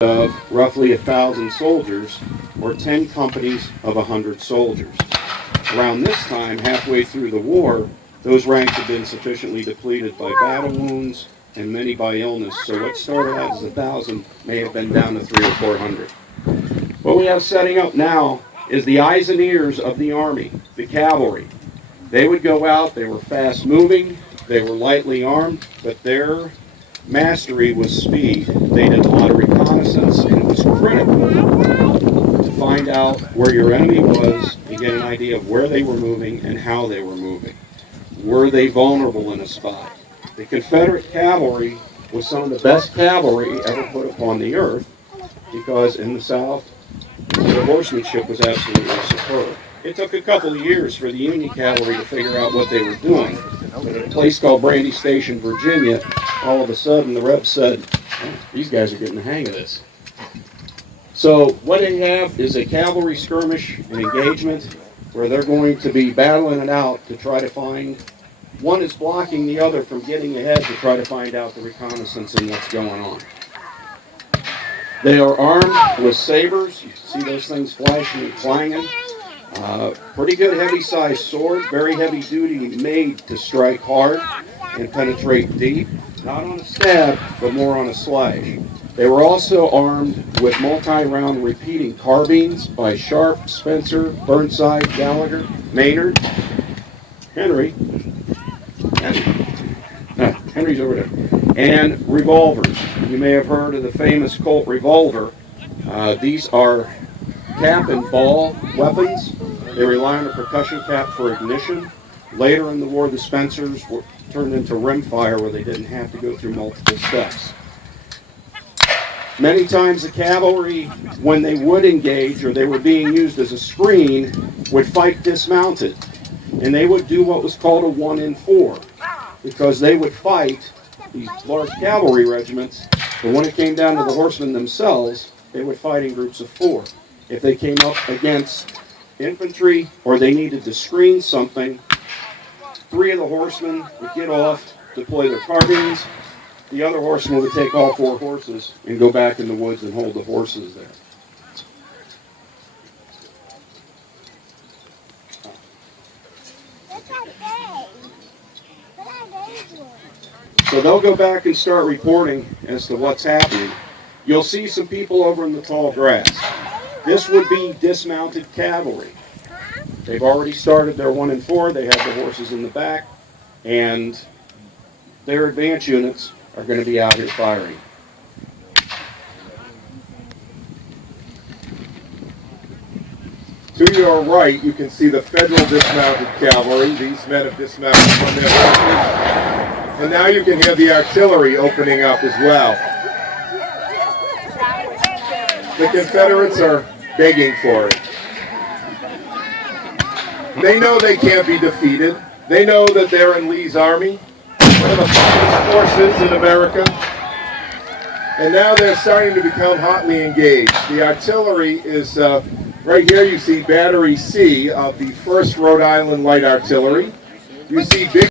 of roughly 1,000 soldiers, or 10 companies of 100 soldiers. Around this time, halfway through the war, those ranks had been sufficiently depleted by battle wounds and many by illness, so what started out as 1,000 may have been down to 300 or 400. What we have setting up now is the eyes and ears of the Army, the cavalry. They would go out, they were fast moving, they were lightly armed, but their mastery was speed. They did a lot of reconnaissance, and it was critical to find out where your enemy was and get an idea of where they were moving and how they were moving. Were they vulnerable in a spot? The Confederate cavalry was some of the best cavalry ever put upon the earth, because in the South, their horsemanship was absolutely superb. It took a couple of years for the Union cavalry to figure out what they were doing. But at a place called Brandy Station, Virginia, all of a sudden the Rebs said, oh, these guys are getting the hang of this. So what they have is a cavalry skirmish and engagement where they're going to be battling it out to try to find, one is blocking the other from getting ahead to try to find out the reconnaissance and what's going on. They are armed with sabers. You see those things flashing and clanging. Pretty good heavy-sized sword, very heavy-duty, made to strike hard and penetrate deep. Not on a stab, but more on a slash. They were also armed with multi-round repeating carbines by Sharp, Spencer, Burnside, Gallagher, Maynard, Henry's over there, and revolvers. You may have heard of the famous Colt revolver. These are cap and ball weapons. They rely on a percussion cap for ignition. Later in the war, the Spencers were turned into rimfire where they didn't have to go through multiple steps. Many times the cavalry, when they would engage or they were being used as a screen, would fight dismounted. And they would do what was called a 1-in-4, because they would fight these large cavalry regiments, but when it came down to the horsemen themselves, they would fight in groups of 4. If they came up against infantry or they needed to screen something, 3 of the horsemen would get off, deploy their carbines. The other horsemen would take all 4 horses and go back in the woods and hold the horses there. So they'll go back and start reporting as to what's happening. You'll see some people over in the tall grass. This would be dismounted cavalry. They've already started their 1-in-4. They have the horses in the back, and their advance units are going to be out here firing. To your right, you can see the Federal dismounted cavalry. These men have dismounted from their horses. And now you can hear the artillery opening up as well. The Confederates are begging for it. They know they can't be defeated. They know that they're in Lee's army, one of the finest forces in America. And now they're starting to become hotly engaged. The artillery is, right here you see Battery C of the 1st Rhode Island Light Artillery. You see big